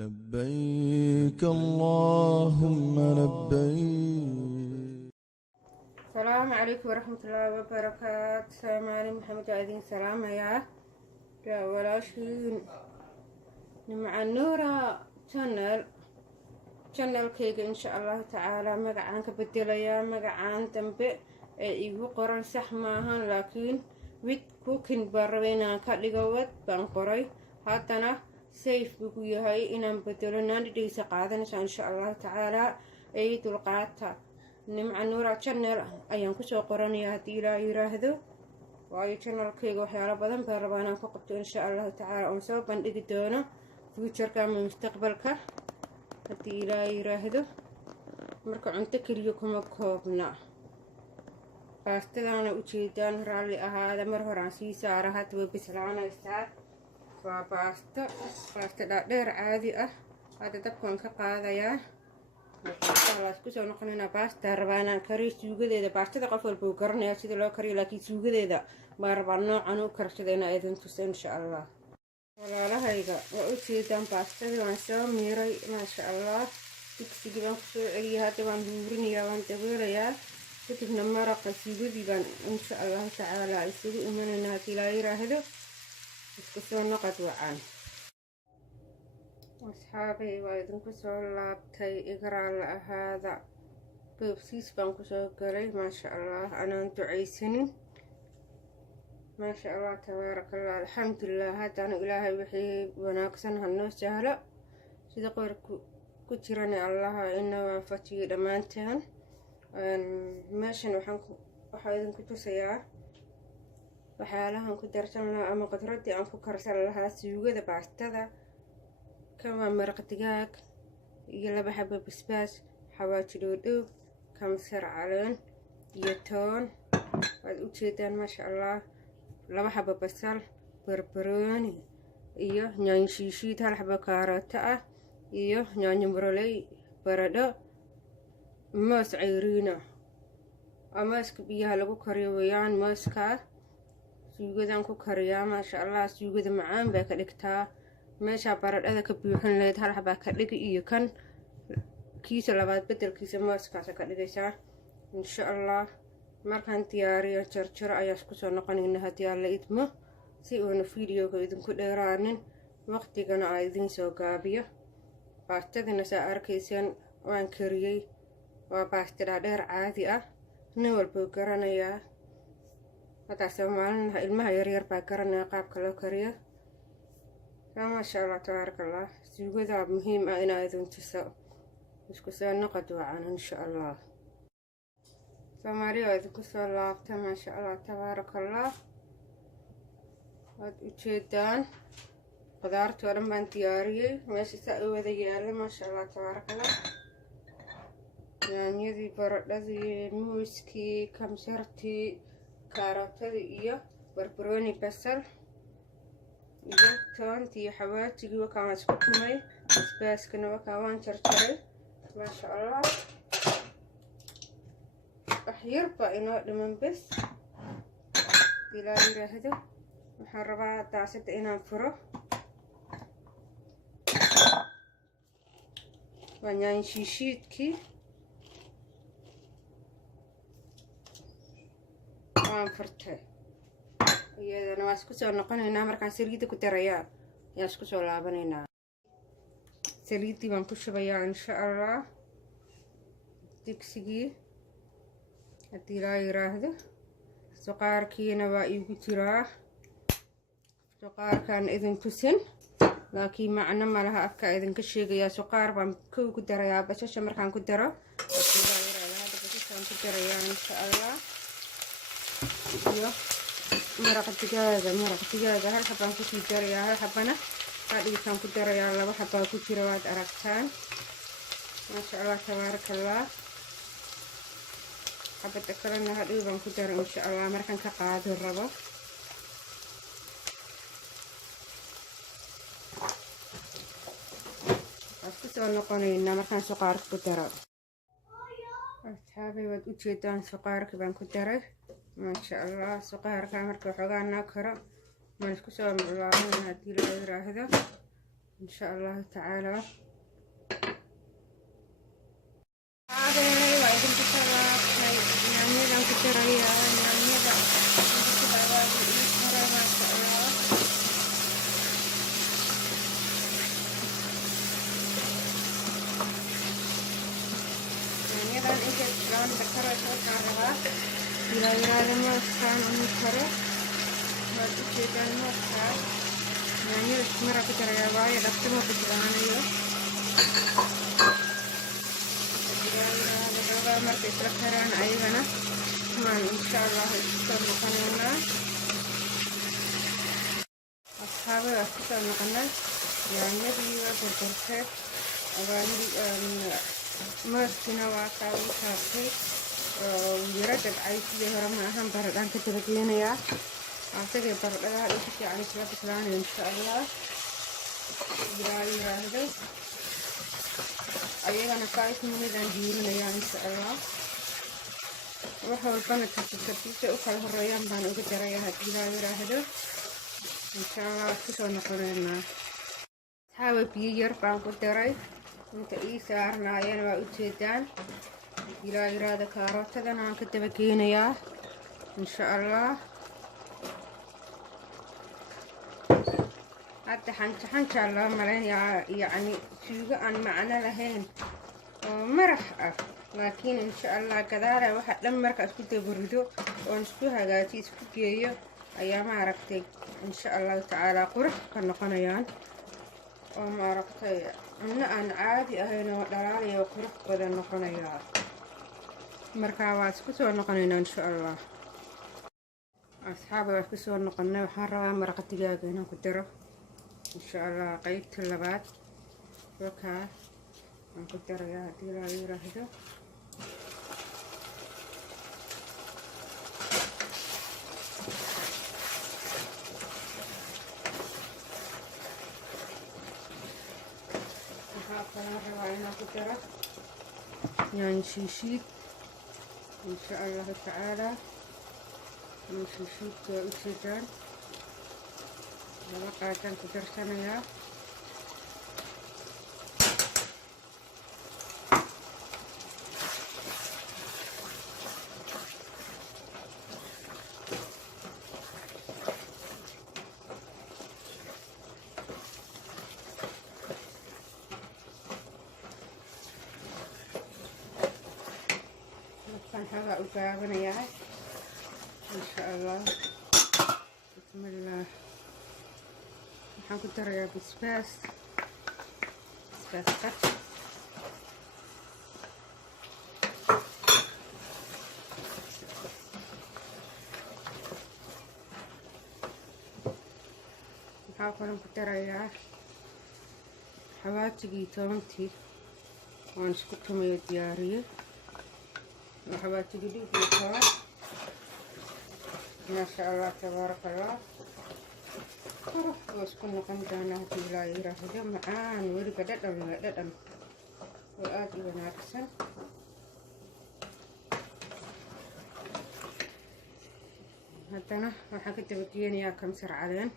لبيك اللهم لبيك. السلام عليكم ورحمة الله وبركاته. السلام عليكم محمد عادين سلام يا ولاشين مع النورة channel كيك إن شاء الله تعالى مقعان كبدليا مقعان تنبئ إيقو قرن صح ماهن لكن ويت كوكين بروينا كاليغوات بانقري هاتنا سيف بقوي هاي إنام بدلنا دي سقادنا إن شاء الله تعالى أي تلقاتها مع النورة channel أيام كسو قرني هاتي لا يراهدو وأي channel كيك وحيالا بدن بربانا فقط إن شاء الله تعالى أنسو بندق دونا future كامل مستقبلك هاتي لا يراهدو مركو عنتا كليو كما كوبنا باستدانا ujeedaan raalli ahaada mar horaan sii saara hadda way bislaanaysaa waa baasta dhaadheer caadi ah hadda dabkaan ka qaadayaa markaas ku soo noqonaynaa baasta rabaanaan kariyo suugadeeda baastada qof walba uu garanayaa sida loo kariyo laakiin suugadeeda baa rabaa noocan u karsadayna idin tuso insha allah walaalahayga waa ujeedaan baastadii waan soo miiray maasha allah digsigii baan kusoo celiyay hadda waan buurinayaa waan daboolayaa kadibna maraqa suugadii baan insha allahu tacaala isugu imanaynaa haddii laa yiraahdo isku soo noqod wacan asxaabay waa idinku soo laabtay igraa la ahaada boobsiis baan kusoo galay maasha allah anaan ducaysanin maasha allah tabaarakallah alxamdulilah haddana ilaahay wixii wanaagsan hanoo sahlo sida qorku ku jirana allaha ina waafajiyo dhammaanteen meeshan waxaa idinku tusayaa waxyaalahan ku darsan lahaa ama qudradii aan ku karsan lahaa suugada baastada kan waa maraq digaag iyo 2 xabo basbaas xawaaji dhoodhow kamsar caleen iyo toon waad u jeedaan maasha allah 2 xabo basal barbarooni iyo yaanyo shiishiid 1 xabo kaarooto ah iyo yaanyo maroley baradho moos cayriina mooska biyaha lagu kariyo weeyaan mooska suugadan ku kariyaa maasha allah suugada macaan baa ka dhigtaa meesha baradhada ka buuxin leed 1 xabo ka dhig iyo kan kiisa labaad bedelkiisa mooskaas ka dhigaysaa insha allah markaan diyaariyo jarjaro ayaa isku soo noqonaynaa haddii alla idmo si uuna fiidiyowga idinku dheeraanin waqtigana aan idin soo gaabiyo baastadina saa arkaysaan waan kariyey waa baasta dhaadheer caadi ah nin walba garanayaa hadda Soomaalina ilmaha yaryar baa garanaya qaabka loo kariyo maasha allah tabaarakallah suugada muhiim ah inaa idin tuso isku soo noqod wacan insha allah Soomaaliya idinku soo laabta maasha allah tabaarakallah waad u jeedaan qudaarta oo dhan baan diyaariyey meesha saa u wada yaala maasha allah tabaarakallah yaanyadii baradhadii muuskii kamsartii kaarotadii iyo barbarooni basal iyo toontii iyo xawaajigii wakaan isku tumay basbaaskana wakaan waan jarjaray maasha allah wax yar baa inoo dhiman bes ilaa yiraahdo waxaan rabaa daasada inaan furo waa yaanyo shiishiidkii waan furtay iyadana waa isku soo noqonaynaa markaan saliidda ku darayaa ayaan isku soo laabanaynaa saliiddii baan ku shubayaa insha allah digsigii haddii laa yiraahdo suqaarkiina waa iigu jiraa suqaarkaan idin tusin laakiin macno malaha afka idinka sheegayaa suqaar baan kow ku darayaa basasha markaan ku daro haddii laa yiraahdo hadda basashaan ku darayaa insha allah iyo maraq digaaga 1 xabaan ku sii darayaa 1 xabana fadhiisaan ku darayaa 2 xabaa ku jira waad aragtaan maasha allah tabaarakallah xabada kalena hadhow baan ku daro insha allah markaan ka qaado rabo isku soo noqonaynaa markaan suqaarka ku daro asxaabay waad u jeedaan suqaarka baan ku daray maasha allah suqaarka marka waxoogaa noo karo ما نسكو سوا ملعون هدي لا يراهدا إن شاء الله تعالى. هذا وعندهم كسرات يعني لو كسرية يعني ذا كسرات مرة ما شاء الله. يعني ذا إنت لون ذكرت وكارها إلى لما كان مكره ما تجد المكره يعني مرة كسرية وايد أكتر كسرانية. markay isla karaan ayagana maan insha Allah isku noqonayna asxaabada isku noqonayna yaanyadii waa burburtay abaanidi maaskina waa qaabisay yara dabcay sidii hore ma ahan baradhaan ka dabageenaya asagay baradhada u fiican isla bislaan insha Allah yiraahdo ayagana 5 minutes aan diirinaya insha Allah waxa walbana tartiibta u kala horeeyaan baan uga jarayaa hadii la yiraahdo insha Allah kusoo noqonayna hawa biyo yar baan ku daray inta ii saarnaayeen waa u jeedaan ila yiraahdo kaarootadan aan ka daba keenayaa insha Allah hadda xanxa la maleeyaa yani suugo aan macna lahayn oo marax ah laakiin insha Allah gadaala waxa dhan marka isku daburido oo isku hagaajiyo isku geeyo ayaa ma aragtay insha Allah taala qurux ka noqonayaan oo ma aragtay aan caadi ahayn oo dhalaalayo qurux badan noqonaya marka waa isku soo noqonaynaa insha Allah asxaabada isku soo noqonay waxaan rabaa maraq digaag inaan ku daro إن شاء الله قيت اللبات وكا نقدر يا ديرا يراهدو وهكذا رواينا قدرة يعني شيشيد إن شاء الله تعالى من شيشيد وإتجان laba qaatan ku darsanayaa waxaan xagaa u gaabanayaa insha Allah bismillah waxaan ku darayaa basbaas qad waxaan kaloo ku darayaa xawaatigii toontii waan isku tumayo diyaariyey xawaatigii dhigii toon maasha Allah tabaarakallah واسكن قندانا هدي يراهدو معان ولي بددن وآد وناكسن هدنا waxaan ka daba geenayaa kamsar caleen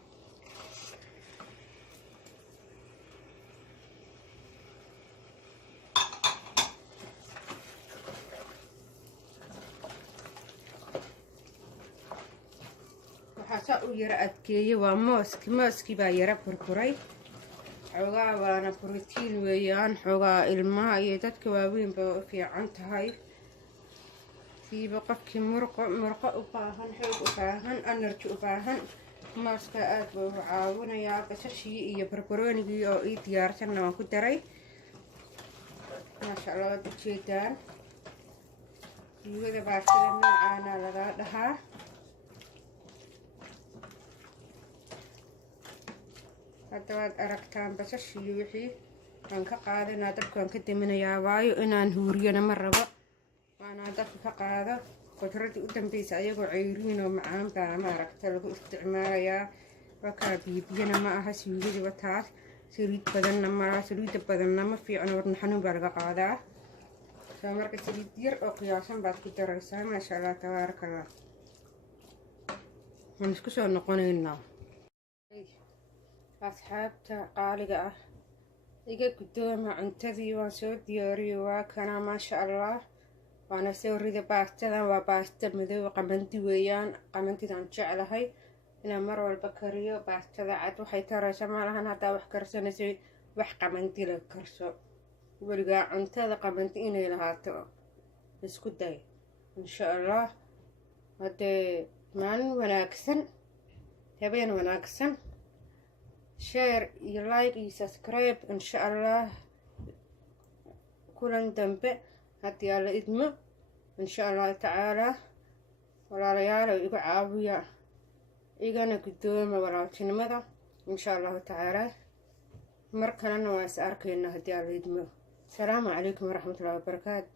waxaa u yara adkeeyay waa mooski baa yara burburay xogaa waana borotiin weeyaan xogaa ilmaha iyo dadka waaweyn baa u fiican tahay siiba qofkii murqo u baahan xoog u baahan energy u baahan mooska aad buu u caawinayaa basashii iyo barbaroonigii oo ii diyaarsanna waan ku daray maasha Allah waad ujeedaan suugada baastada noocaana laga dhahaa hadda waad aragtaan basashii wixii aan ka qaadanaa dabkaan ka daminayaa waayo inaan huuriyana ma rabo waana dabka ka qaado qudradii u dambaysa ayagoo ceyriin oo macaan baa ma aragta lagu isticmaalayaa wakaa biyana ma aha suugadii wataas saliid badanna malaha saliida badanna ma fiicno wadna xanuun baa laga qaadaa soo marka saliid yar oo qiyaasan baad ku daraysaa maasha Allah tabaarakallah waan isku soo noqonaynaa asxaabta qaaliga ah iga guddooma cuntadii waan soo diyaariyey waa kana maasha allah waana soo rida baastadan waa baasta madow qamandi weeyaan qamandidaan jeclahay inaan mar walba kariyo baastada cad waxay taraysa malahan haddaa wax karsanaysay wax qamandi la karso weligaa cuntada qamandi inay lahaato isku day insha allah haddee maalin wanaagsan habeen wanaagsan share iyo like iyo subscribe insha allah kulan dambe haddii alla idmo insha allahu tacaalaa walaalayaal igu caawiya igana guddooma walaaltinimada insha allahu tacaalaa mar kalena waa is arkayna haddii alla idmo asalaamu calaykum waraxmatullahi wabarakaatu